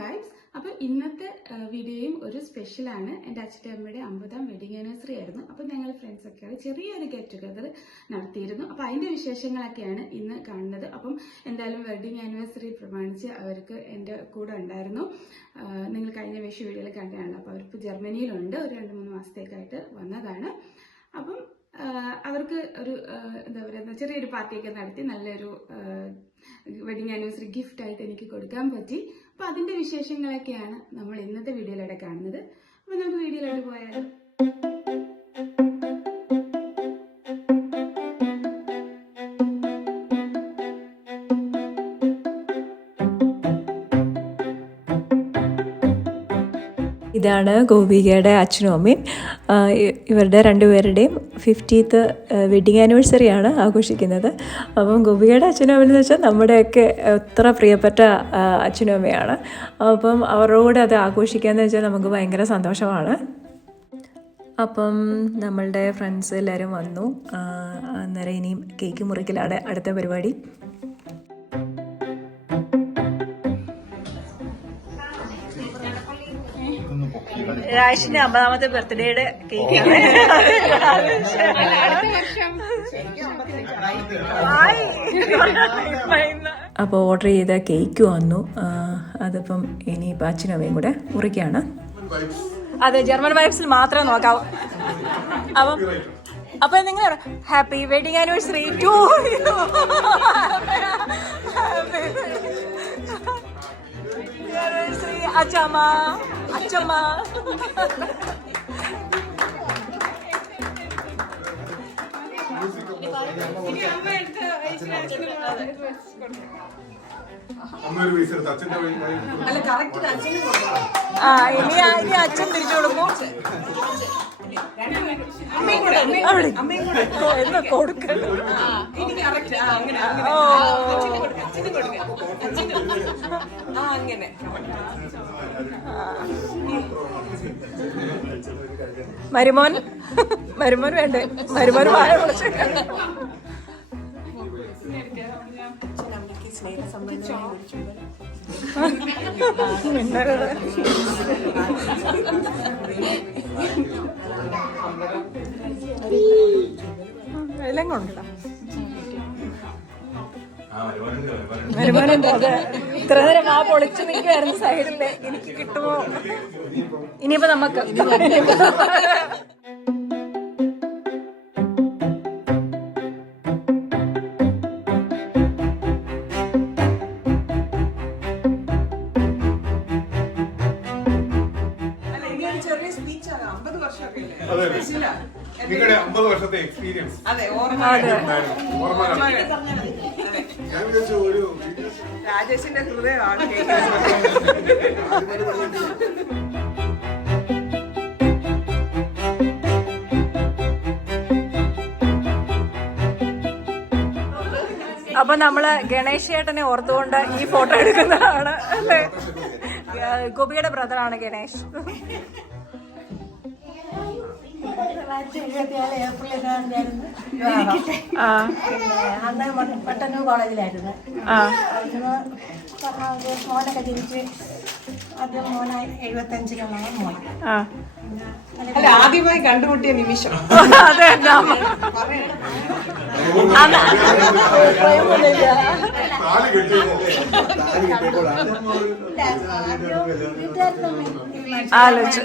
Vibes. അപ്പോൾ ഇന്നത്തെ വീഡിയോയും ഒരു സ്പെഷ്യലാണ്. എൻ്റെ അച്ഛൻ്റെ അമ്മയുടെ 50ാം വെഡിങ് ആനിവേഴ്സറി ആയിരുന്നു. അപ്പോൾ ഞങ്ങൾ ഫ്രണ്ട്സൊക്കെയാണ് ചെറിയൊരു ഗെറ്റ് ടുഗദർ നടത്തിയിരുന്നു. അപ്പോൾ അതിൻ്റെ വിശേഷങ്ങളൊക്കെയാണ് ഇന്ന് കാണുന്നത്. അപ്പം എന്തായാലും വെഡിങ് ആനിവേഴ്സറി പ്രമാണിച്ച് അവർക്ക് എൻ്റെ കൂടെ ഉണ്ടായിരുന്നു. നിങ്ങൾ കഴിഞ്ഞ വീഡിയോയിൽ കണ്ടാണ്. അപ്പോൾ അവരിപ്പോൾ ജർമ്മനിയിലുണ്ട്. ഒരു 2-3 മാസത്തേക്കായിട്ട് വന്നതാണ്. അപ്പം അവർക്ക് ഒരു എന്താ പറയുക ചെറിയൊരു പാർട്ടിയൊക്കെ നടത്തി നല്ലൊരു വെഡിങ് ആനിവേഴ്സറി ഗിഫ്റ്റ് ആയിട്ട് എനിക്ക് കൊടുക്കാൻ പറ്റി. അപ്പൊ അതിന്റെ വിശേഷങ്ങളൊക്കെയാണ് നമ്മൾ ഇന്നത്തെ വീഡിയോയിലൂടെ കാണുന്നത്. അപ്പൊ നമുക്ക് വീഡിയോയിലോട്ട് പോയാലോ. ഇതാണ് ഗോപികയുടെ അച്ഛനും അമ്മയും. ഇവരുടെ രണ്ടുപേരുടെയും 50th വെഡിങ് ആനിവേഴ്സറിയാണ് ആഘോഷിക്കുന്നത്. അപ്പം ഗോപികയുടെ അച്ഛനും അമ്മയെന്ന് വെച്ചാൽ നമ്മുടെയൊക്കെ എത്ര പ്രിയപ്പെട്ട അച്ഛനും അമ്മയാണ്. അപ്പം അവരോട് അത് ആഘോഷിക്കാമെന്ന് വെച്ചാൽ നമുക്ക് ഭയങ്കര സന്തോഷമാണ്. അപ്പം നമ്മളുടെ ഫ്രണ്ട്സ് എല്ലാവരും വന്നു. അന്നേരം ഇനിയും കേക്ക് മുറിക്കലാണ് അടുത്ത പരിപാടി. രാഷിന്റെ 50ാമത്തെ ബർത്ത്ഡേയുടെ കേക്കാണ്. അപ്പോൾ ഓർഡർ ചെയ്ത കേക്ക് വന്നു. അതിപ്പം ഇനിയിപ്പോൾ അച്ഛനും അമ്മയും കൂടെ മുറിക്കാണ്. അതെ, ജർമ്മൻ വൈബ്സിൽ മാത്രമേ നോക്കാവൂ. അപ്പൊ നിങ്ങൾ ഹാപ്പി വെഡിങ് ആനിവേഴ്സറി ടു അച്ഛമ്മ അച്ഛമ്മ. ഇനി അച്ഛൻ തിരിച്ചു കൊടുക്കും. എന്താ കൊടുക്കണം? മരുമോൻ വേണ്ടേ? മരുമോൻ വായ വിളിച്ച എല്ലാം കൊണ്ടോ വരുമാനുണ്ട്. അതെ, ഇത്ര നേരം ആ പൊളിച്ചു നിൽക്കുമായിരുന്നു സൈഡില്. എനിക്ക് കിട്ടുമോ? ഇനിയിപ്പോ നമുക്ക് നിങ്ങളുടെ 50 വർഷത്തെ എക്സ്പീരിയൻസ് രാജേഷിന്റെ ഹൃദയമാണ്. അപ്പൊ നമ്മള് ഗണേഷ് ചേട്ടനെ ഓർത്തുകൊണ്ട് ഈ ഫോട്ടോ എടുക്കുന്നതാണ് അല്ലേ? ഗോപിയുടെ ബ്രദറാണ് ഗണേഷ്. അന്ന് പട്ടന്നൂർ കോളേജിലായിരുന്നു. മോനൊക്കെ ജനിച്ച് ആദ്യം മോനെ 75-ലാണ് മോൻ. ആദ്യമായി കണ്ടുമുട്ടിയ നിമിഷം ആലോചിച്ചു.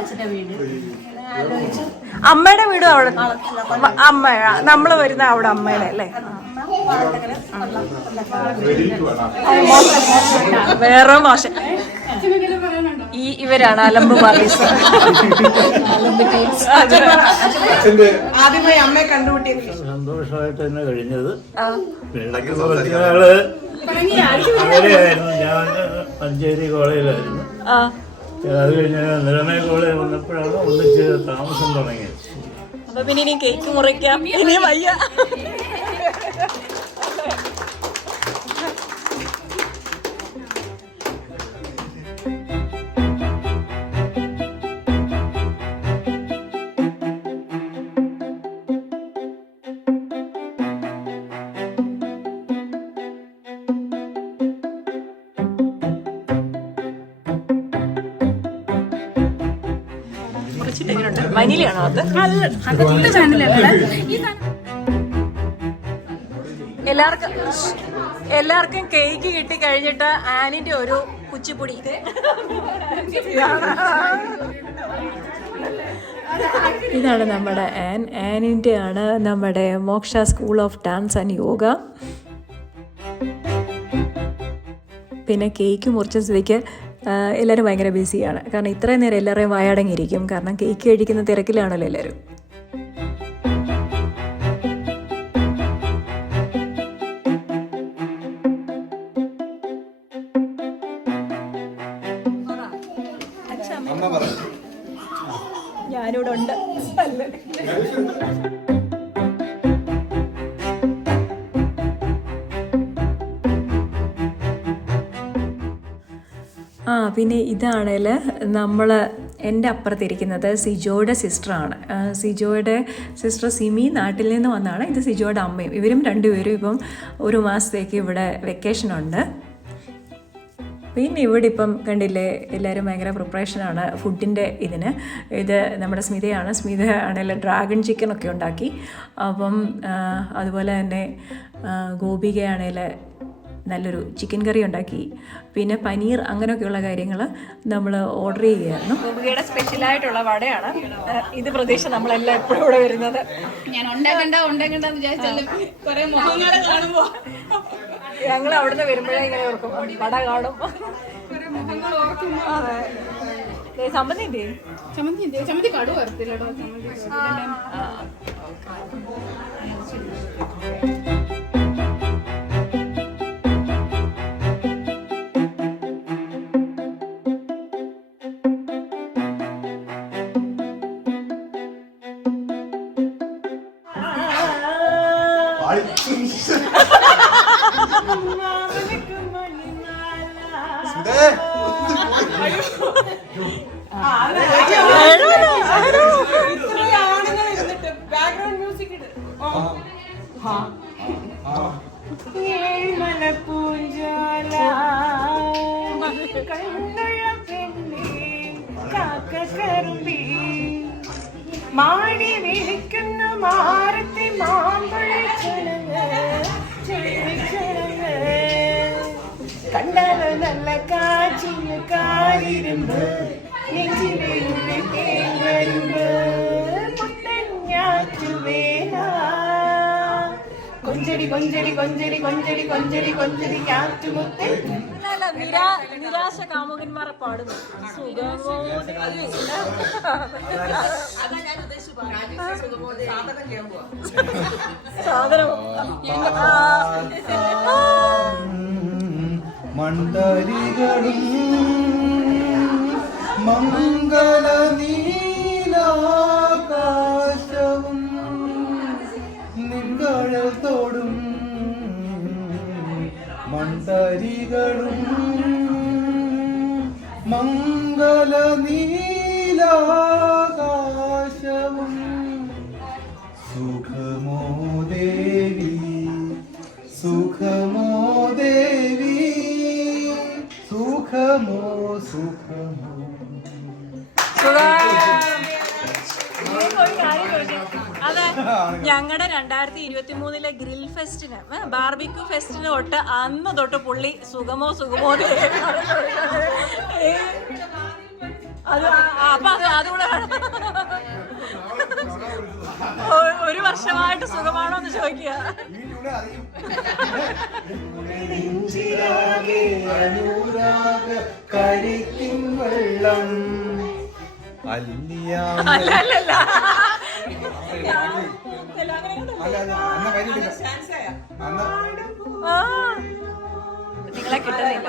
അച്ഛൻ്റെ വീട് അമ്മയുടെ വീടും അവിടെ. അമ്മ നമ്മള് വരുന്ന അവിടെ അമ്മയുടെ അല്ലേ? വേറെ മോശം. ഇവരാണ് അലമ്പ് പാർട്ടീസ്. ആദ്യമായി അമ്മയെ കണ്ടുമുട്ടിയ സന്തോഷമായിട്ട് തന്നെ കഴിഞ്ഞത്. അവിടെയായിരുന്നു, ഞാൻ മഞ്ചേരി കോളേജിലായിരുന്നു. അത് കഴിഞ്ഞ് നിലമേ കോളേജ് വന്നപ്പോഴാണ് ഒന്നിച്ച് താമസം തുടങ്ങിയത്. അപ്പൊ പിന്നെ ഇനി കേക്ക് മുറിക്കാം. ഇനി വയ്യ. വനിലയാണോ അത്? എല്ലാവർക്കും കേക്ക് കിട്ടി കഴിഞ്ഞിട്ട് ആനിന്റെ ഒരു കുച്ചിപ്പുടി. ഇതാണ് നമ്മുടെ ആനിന്റെ ആണ് നമ്മുടെ Moksha school of dance and yoga. പിന്നെ കേക്ക് മുറിച്ച സ്ഥിതിക്ക് എല്ലാവരും ഭയങ്കര ബിസിയാണ്. കാരണം ഇത്രയും നേരം എല്ലാവരെയും വായടങ്ങിയിരിക്കും. കാരണം കേക്ക് കഴിക്കുന്ന തിരക്കിലാണല്ലോ എല്ലാവരും. ഞാനിവിടെ ഉണ്ട്. പിന്നെ ഇതാണേൽ എൻ്റെ അപ്പുറത്തിരിക്കുന്നത് സിജോയുടെ സിസ്റ്ററാണ്. സിജോയുടെ സിസ്റ്റർ സിമി നാട്ടിൽ നിന്ന് വന്നതാണ്. ഇത് സിജോയുടെ അമ്മയും. ഇവരും രണ്ടുപേരും ഇപ്പം ഒരു മാസത്തേക്ക് ഇവിടെ വെക്കേഷനുണ്ട്. പിന്നെ ഇവിടെ ഇപ്പം കണ്ടില്ലേ എല്ലാവരും ഭയങ്കര പ്രിപ്പറേഷനാണ് ഫുഡിൻ്റെ ഇതിന്. ഇത് നമ്മുടെ സ്മിതയാണ്. സ്മിത ആണെങ്കിൽ ഡ്രാഗൺ ചിക്കനൊക്കെ ഉണ്ടാക്കി. അപ്പം അതുപോലെ തന്നെ ഗോപികയാണെങ്കിൽ നല്ലൊരു ചിക്കൻ കറി ഉണ്ടാക്കി. പിന്നെ പനീർ അങ്ങനെയൊക്കെയുള്ള കാര്യങ്ങൾ നമ്മൾ ഓർഡർ ചെയ്യുകയായിരുന്നു. ഗോപികയുടെ സ്പെഷ്യലായിട്ടുള്ള വടയാണ്. ഇത് പ്രതീക്ഷ നമ്മളെല്ലാം എപ്പോഴും ഇവിടെ വരുന്നത്. ഞാൻ ഉണ്ടാക്കണ്ടെന്ന് വിചാരിച്ചാലും കുറെ മുഖങ്ങളെ കാണുമ്പോ ഞങ്ങൾ അവിടുന്ന് വരുമ്പോഴേ ഇങ്ങനെ ഓർക്കും വട കാണും. ചമ്മന്തി കടു വരത്തില്ലടോ. ബാക്ക്ഗ്രൗണ്ട് മ്യൂസിക് ഇട്. മാടി വിളിക്കുന്നു മാറത്തെ മാമ്പഴച്ചനങ്ങ് കണ്ടാലോ നല്ല കാച്ചിയ കാരിരുമ്പ് നെഞ്ചിലെ തേങ്ങരുമ്പ് മുട്ടഞ്ഞാറ്റുവേല കൊഞ്ചടി കൊഞ്ചടി കൊഞ്ചടി കൊഞ്ചടി കൊഞ്ചടി കൊഞ്ചടി ഞാറ്റുമുത്തേ. നിരാശ കാമുകന്മാരെ പാടുന്നു. മണ്ടരികളും മംഗള നീലാകാശവും നിൻകഴൽ തോടും മണ്ടരികളും മംഗള നീലാകാശവും സുഖമോ ദേവി സുഖമോ ദേവി സുഖമോ സുഖമോ. അതെ, ഞങ്ങളുടെ 2023 ഗ്രിൽ ഫെസ്റ്റിന് ബാർബിക്യൂ ഫെസ്റ്റിന് തൊട്ട് അന്ന് തൊട്ട് പുള്ളി സുഖമോ സുഖമോ അത് അപ്പൊ അതുകൂടെ ഒരു വർഷമായിട്ട് സുഖമാണോ എന്ന് ചോദിക്കുക. അനുരാഗ കരിക്കിൻ വെള്ളം അല്ലല്ല നിങ്ങളെ കിട്ടുന്നില്ല.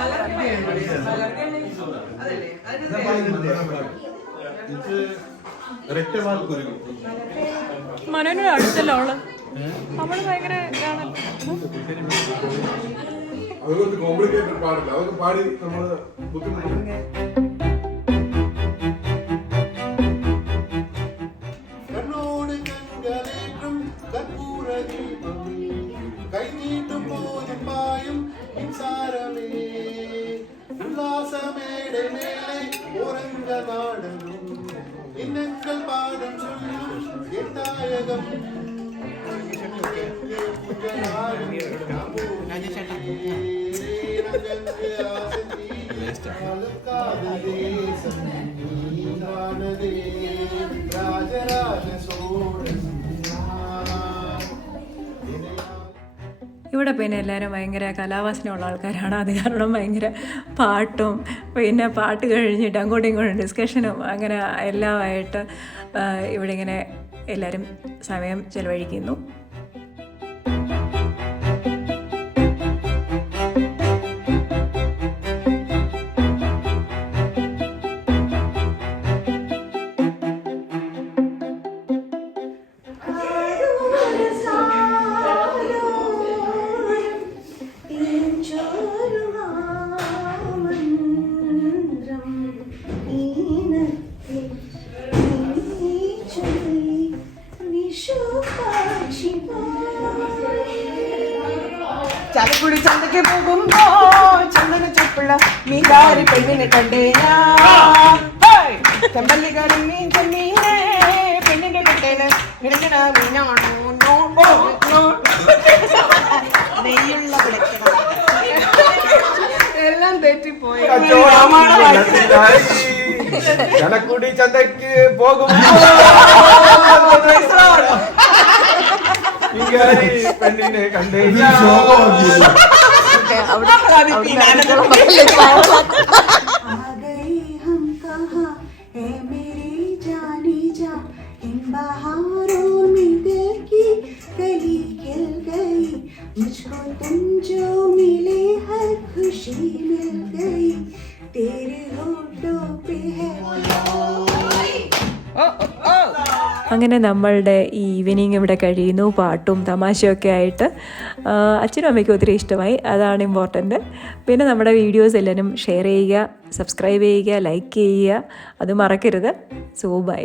മനോന് അടുത്തല്ലോ അവള്. അവള് ഭയങ്കര ഇതാണ്. അതൊക്കെ കോംപ്ലിക്കേറ്റഡ് പാടില്ല. അതൊക്കെ പാടി നമ്മള് ബുദ്ധിമുട്ട്. കണ്ണോട് കൺകളേറ്റും കർപ്പൂര ദീപം കൈനീട്ടും പോലും പായും മിൻസാരമേ ഉല്ലാസമേടെ മേലെ ഉറങ്ങ നാടനും ഇന്നങ്ങൾ പാടും ഇവിടെ പിന്നെ എല്ലാവരും ഭയങ്കര കലാവാസനയുള്ള ആൾക്കാരാണ്. അത് കാരണം ഭയങ്കര പാട്ടും പിന്നെ പാട്ട് കഴിഞ്ഞിട്ട് അങ്ങോട്ടും ഇങ്ങോട്ടും ഡിസ്കഷനും അങ്ങനെ എല്ലാമായിട്ട് ഇവിടെ ഇങ്ങനെ എല്ലാവരും സമയം ചെലവഴിക്കുന്നു. ചാലക്കുടി ചന്തയ്ക്ക് പോകുമ്പോ ചന്ദന ചുപ്പുള്ള മീൻകാരി പെണ്ണിനെ കണ്ടേനാ. ചെമ്പല്ലിക്കാരൻ മീൻ ചെമ്മീനെ പെണ്ണിന്റെ കുട്ടേന് ഇടങ്ങണ മീനാണോ നെയ്യുള്ള എല്ലാം തെറ്റിപ്പോയി. ചാലക്കുടി ചന്തയ്ക്ക് പോകുമ്പോ പെണ്ണിനെ കണ്ടേ मुझको तुम जो मिले हर खुशी मिल गई तेरे होठों पे है. അങ്ങനെ നമ്മളുടെ ഈ ഈവനിങ് ഇവിടെ കഴിയുന്നു. പാട്ടും തമാശയൊക്കെ ആയിട്ട് അച്ഛനും അമ്മയ്ക്കും ഒത്തിരി ഇഷ്ടമായി, അതാണ് ഇമ്പോർട്ടൻറ്റ്. പിന്നെ നമ്മുടെ വീഡിയോസ് എല്ലാവരും ഷെയർ ചെയ്യുക, സബ്സ്ക്രൈബ് ചെയ്യുക, ലൈക്ക് ചെയ്യുക, അത് മറക്കരുത്. So by.